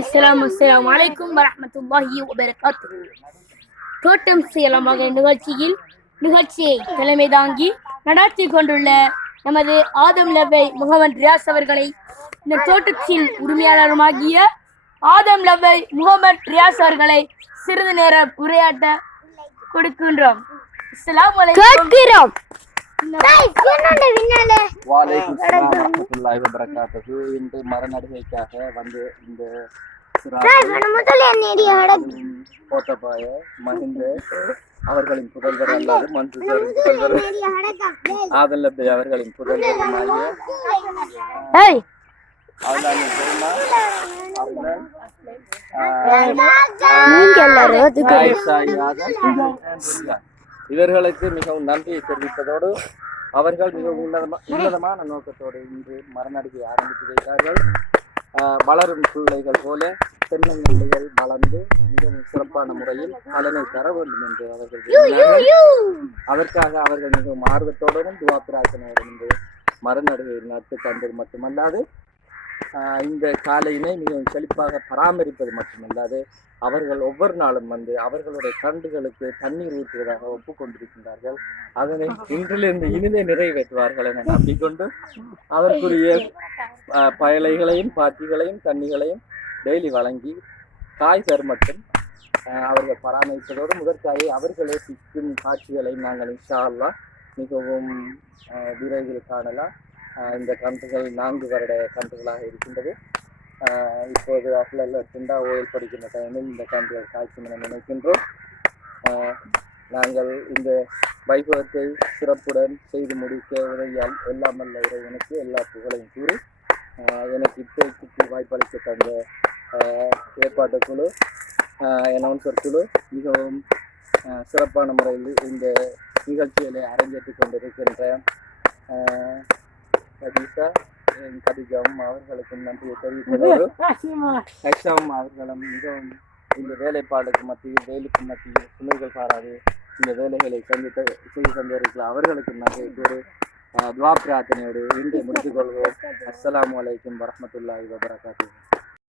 அஸ்ஸலாமு அலைக்கும் வரஹ்மத்துல்லாஹி வபரகாத்துஹு. தோட்டம் செய்யலாமாக நிகழ்ச்சியை தலைமை தாங்கி நடாத்தி கொண்டுள்ள நமது ஆதம் லவ்வை முகமது ரியாஸ் அவர்களை இந்த தோட்டத்தின் உரிமையாளருமாகிய ஆதம் லவ்வை முகமது ரியாஸ் அவர்களை சிறிது நேரம் உரையாட்ட கொடுக்கின்றோம். அஸ்ஸலாமு அலைக்கும். இன்று மரநடுகைக்காக வந்து இந்த கோத்தபாய மஹிந்த அவர்களின் புதல்வர் அல்லாது மன்சூர் ஆதல் அவர்களின் புதல்வர் இவர்களுக்கு மிகவும் நன்றியை தெரிவிப்பதோடு அவர்கள் மிகவும் உன்னதமான நோக்கத்தோடு இன்று மரநடுகை ஆரம்பித்து வைத்தார்கள். வளரும் பிள்ளைகள் போல தென்னங்கிளைகள் வளர்ந்து மிகவும் சிறப்பான முறையில் பலனை தர வேண்டும் என்று அவர்கள் அதற்காக அவர்கள் மிகவும் ஆர்வத்தோடும் துவா பிரார்த்தனையோடும் இன்று மரநடுகை நட்டு தந்தது மட்டுமல்லாது இந்த காலையினை மிகவும் செழிப்பாக பராமரிப்பது மட்டுமல்லாது அவர்கள் ஒவ்வொரு நாளும் வந்து அவர்களுடைய கண்டுகளுக்கு தண்ணீர் ஊற்றுவதாக ஒப்புக்கொண்டிருக்கின்றார்கள். அதனை இன்றிலிருந்து இனிதே நிறைவேற்றுவார்கள் என நம்பிக்கொண்டு அதற்குரிய பயலைகளையும் பாத்திகளையும் தண்ணிகளையும் டெய்லி வழங்கி காய்கறி மட்டும் அவர்கள் பராமரிப்பதோடு முதற்காக அவர்களே பிக்கும் காட்சிகளை நாங்கள் இன்ஷா அல்லாஹ் மிகவும் விரைவில் காணலாம். இந்த கன்றுகள் 4 வருட கன்றுகளாக இருக்கின்றது. இப்போது அஃப்லா ஓயில் படிக்கின்ற டைமில் இந்த கன்றுகள் காய்ச்சும் என நினைக்கின்றோம். நாங்கள் இந்த வைபவத்தை சிறப்புடன் செய்து முடிக்க உதவியால் எல்லாம் வல்ல இறைவனுக்கு எல்லா புகழையும் கூறி எனக்கு இப்போதைக்கு வாய்ப்பளிக்க தந்த ஏற்பாட்டு குழு அனௌன்சர் குழு மிகவும் சிறப்பான முறையில் இந்த நிகழ்ச்சிகளை அரங்கேற்றிக் கொண்டிருக்கின்ற கதிஜாவும் அவர்களுக்கும் நன்றியை தெரிவிப்பதோடு ஹெக்ஸாவும் அவர்களும் மிகவும் இந்த வேலைப்பாடுக்கு மத்தியில் வேலுக்கு மத்தியில் சுமைகள் பாராது இந்த வேலைகளை செய்து தந்திருக்கிற அவர்களுக்கு நன்றியை கூறி துவா பிரார்த்தனையோடு இன்று முடித்துக் கொள்வோம். அஸ்ஸலாமு அலைக்கும் வரஹ்மத்துல்லாஹி வபரகாத்துஹு.